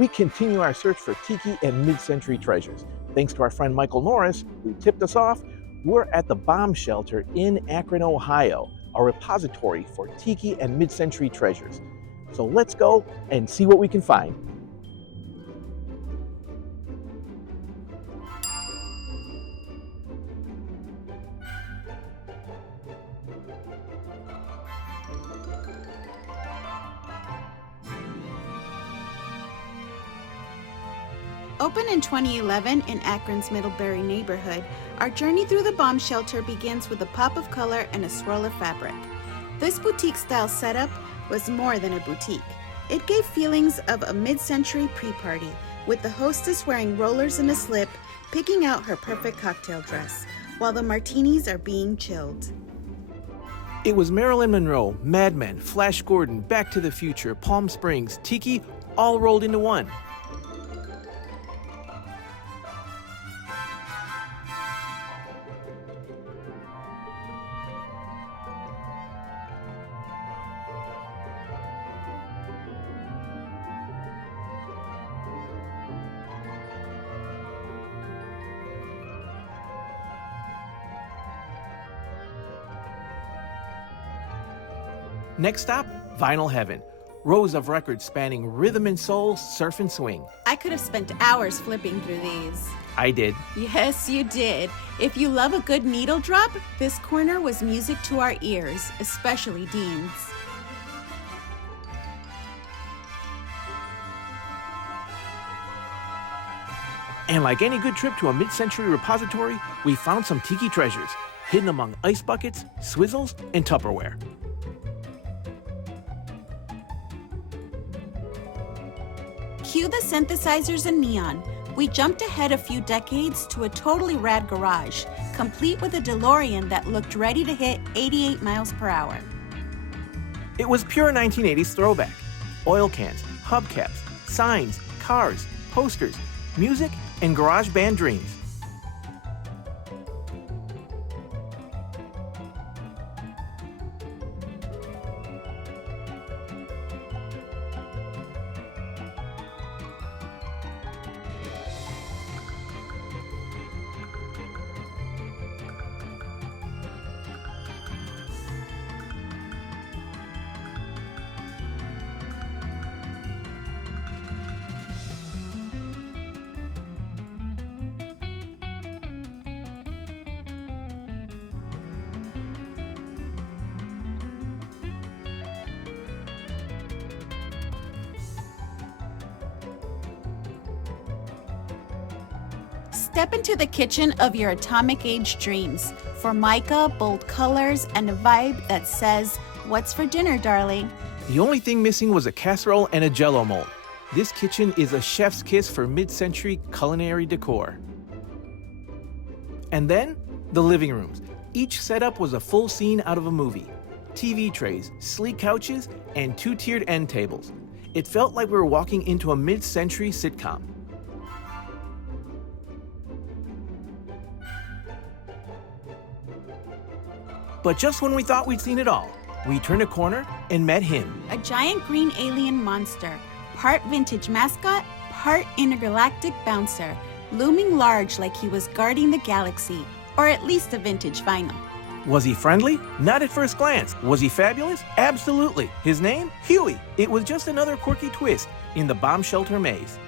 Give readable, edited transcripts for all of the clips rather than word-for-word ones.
we continue our search for tiki and mid-century treasures. Thanks to our friend Michael Norris, who tipped us off, we're at the Bomb Shelter in Akron, Ohio, a repository for tiki and mid-century treasures. So let's go and see what we can find. Open in 2011 in Akron's Middlebury neighborhood, our journey through the bomb shelter begins with a pop of color and a swirl of fabric. This boutique-style setup was more than a boutique. It gave feelings of a mid-century pre-party, with the hostess wearing rollers and a slip, picking out her perfect cocktail dress, while the martinis are being chilled. It was Marilyn Monroe, Mad Men, Flash Gordon, Back to the Future, Palm Springs, tiki, all rolled into one. Next stop, Vinyl Heaven. Rows of records spanning rhythm and soul, surf and swing. I could have spent hours flipping through these. I did. Yes, you did. If you love a good needle drop, this corner was music to our ears, especially Dean's. And like any good trip to a mid-century repository, we found some tiki treasures, hidden among ice buckets, swizzles, and Tupperware. Cue the synthesizers and neon. We jumped ahead a few decades to a totally rad garage, complete with a DeLorean that looked ready to hit 88 miles per hour. It was pure 1980s throwback. Oil cans, hubcaps, signs, cars, posters, music, and garage band dreams. Step into the kitchen of your atomic age dreams. Formica, bold colors, and a vibe that says, "What's for dinner, darling?" The only thing missing was a casserole and a Jell-O mold. This kitchen is a chef's kiss for mid-century culinary decor. And then, the living rooms. Each setup was a full scene out of a movie. TV trays, sleek couches, and two-tiered end tables. It felt like we were walking into a mid-century sitcom. But just when we thought we'd seen it all, we turned a corner and met him. A giant green alien monster, part vintage mascot, part intergalactic bouncer, looming large like he was guarding the galaxy, or at least a vintage vinyl. Was he friendly? Not at first glance. Was he fabulous? Absolutely. His name? Huey. It was just another quirky twist in the bomb shelter maze.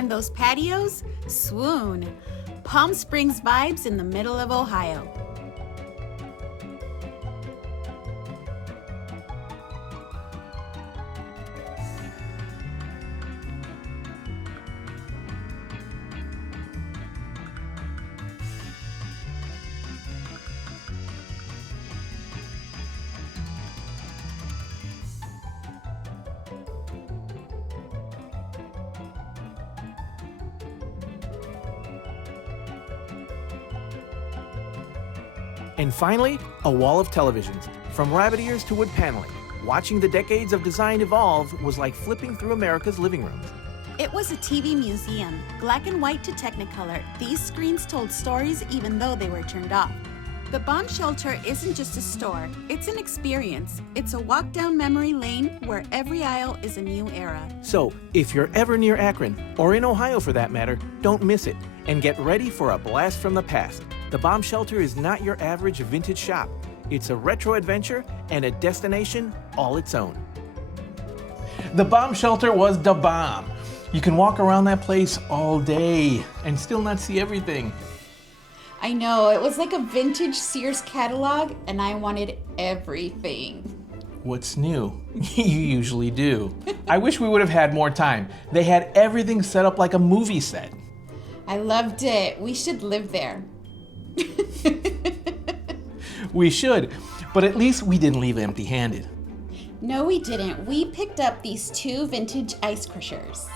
And those patios? Swoon. Palm Springs vibes in the middle of Ohio. And finally, a wall of televisions. From rabbit ears to wood paneling, watching the decades of design evolve was like flipping through America's living rooms. It was a TV museum, black and white to Technicolor. These screens told stories even though they were turned off. The bomb shelter isn't just a store, it's an experience. It's a walk down memory lane where every aisle is a new era. So, if you're ever near Akron, or in Ohio for that matter, don't miss it, and get ready for a blast from the past. The Bomb Shelter is not your average vintage shop. It's a retro adventure and a destination all its own. The Bomb Shelter was the bomb. You can walk around that place all day and still not see everything. I know, it was like a vintage Sears catalog, and I wanted everything. What's new? You usually do. I wish we would have had more time. They had everything set up like a movie set. I loved it. We should live there. We should, but at least we didn't leave empty-handed. No, we didn't. We picked up these 2 vintage ice crushers.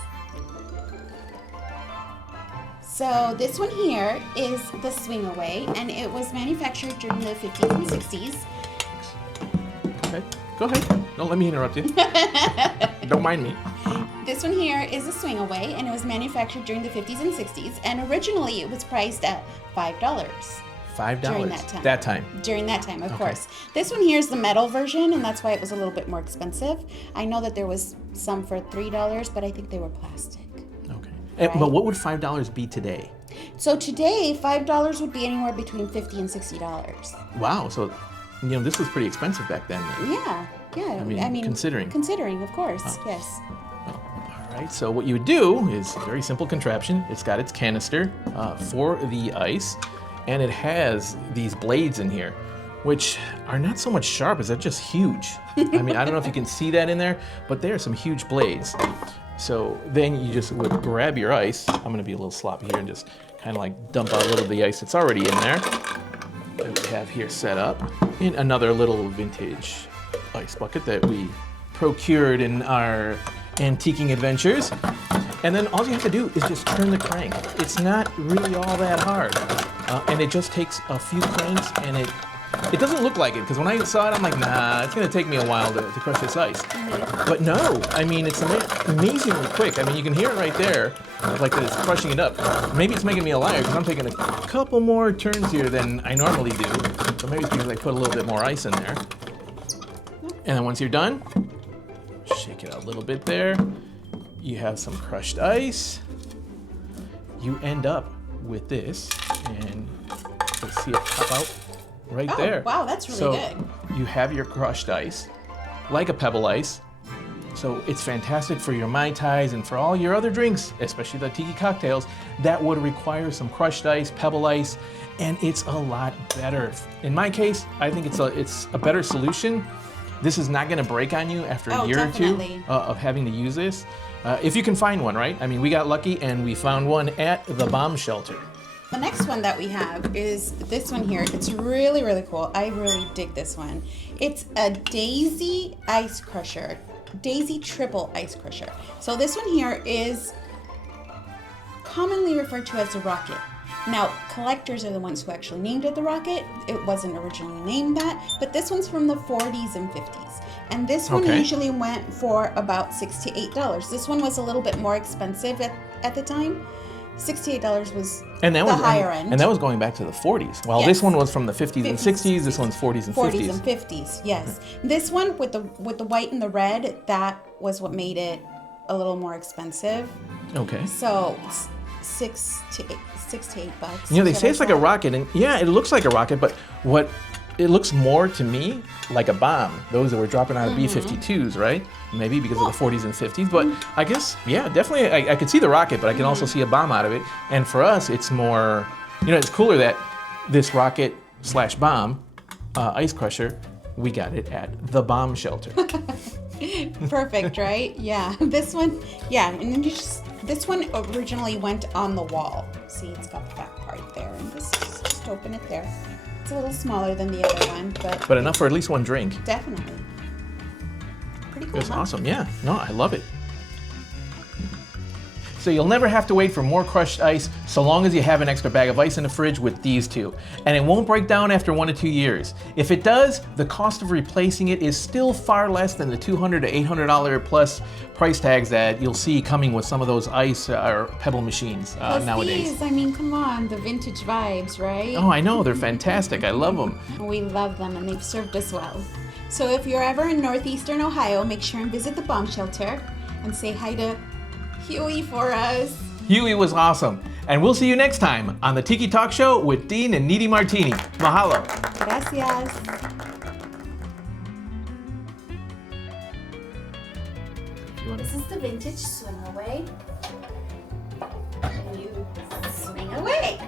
So this one here is the Swing Away, and it was manufactured during the 50s and 60s. Okay, go ahead. Don't let me interrupt you. Don't mind me. This one here is a Swing Away, and it was manufactured during the 50s and 60s, and originally it was priced at $5. $5 during that time. During that time, of course. This one here is the metal version, and that's why it was a little bit more expensive. I know that there was some for $3, but I think they were plastic. Okay. Right? But what would $5 be today? So today, $5 would be anywhere between $50 and $60. Wow. So, this was pretty expensive back then. Yeah. I mean, considering. Considering, of course. Yes. All right. So what you would do is a very simple contraption. It's got its canister for the ice. And it has these blades in here, which are not so much sharp as they're just huge. I mean, I don't know if you can see that in there, but there are some huge blades. So then you just would grab your ice. I'm gonna be a little sloppy here and just kind of like dump out a little of the ice that's already in there that we have here set up in another little vintage ice bucket that we procured in our antiquing adventures. And then all you have to do is just turn the crank. It's not really all that hard. And it just takes a few cranks, and it doesn't look like it, because when I saw it, I'm like, nah, it's gonna take me a while to crush this ice. But no, I mean, it's amazingly quick. I mean, you can hear it right there, like that it's crushing it up. Maybe it's making me a liar, because I'm taking a couple more turns here than I normally do. So maybe it's because I put a little bit more ice in there. And then once you're done, shake it out a little bit there. You have some crushed ice. You end up with this, and you'll see it pop out right there. Wow, that's really good. You have your crushed ice, like a pebble ice. So it's fantastic for your Mai Tais and for all your other drinks, especially the tiki cocktails, that would require some crushed ice, pebble ice, and it's a lot better. In my case, I think it's a better solution. This is not gonna break on you after a year definitely. or two of having to use this. If you can find one, right? I mean, we got lucky and we found one at the Bomb Shelter. The next one that we have is this one here. It's really, really cool. I really dig this one. It's a Daisy ice crusher. Daisy triple ice crusher. So this one here is commonly referred to as a rocket. Now, collectors are the ones who actually named it the rocket. It wasn't originally named that, but this one's from the 40s and 50s. And this one usually went for about $6 to $8. This one was a little bit more expensive at the time. $68 was the higher end. And that was going back to the 40s. While this one was from the 50s and 60s, this one's 40s and 50s. 40s and 50s, yes. This one with the white and the red, that was what made it a little more expensive. Okay. So $6 to $8. They say it's like a rocket, and yeah, it looks like a rocket, but what it looks more to me like a bomb. Those that were dropping out of B-52s, right? Maybe because of the 40s and 50s. But I guess, yeah, definitely I could see the rocket, but I can also see a bomb out of it. And for us, it's more, it's cooler that this rocket / bomb ice crusher, we got it at the bomb shelter. Perfect, right? Yeah. This one, yeah, and then this one originally went on the wall. See, it's got the back part there, and this is just open it there. It's a little smaller than the other one, but enough for at least one drink. Definitely. Pretty cool. It's awesome, yeah. No, I love it. So you'll never have to wait for more crushed ice so long as you have an extra bag of ice in the fridge with these two. And it won't break down after 1 to 2 years. If it does, the cost of replacing it is still far less than the $200 to $800 plus price tags that you'll see coming with some of those ice or pebble machines nowadays. These, I mean, come on, the vintage vibes, right? Oh, I know, they're fantastic. I love them. We love them, and they've served us well. So if you're ever in northeastern Ohio, make sure and visit the bomb shelter and say hi to Huey for us. Huey was awesome. And we'll see you next time on the Tiki Talk Show with Dean and Niri Martini. Mahalo. Gracias. This is the vintage swing away. And you swing away.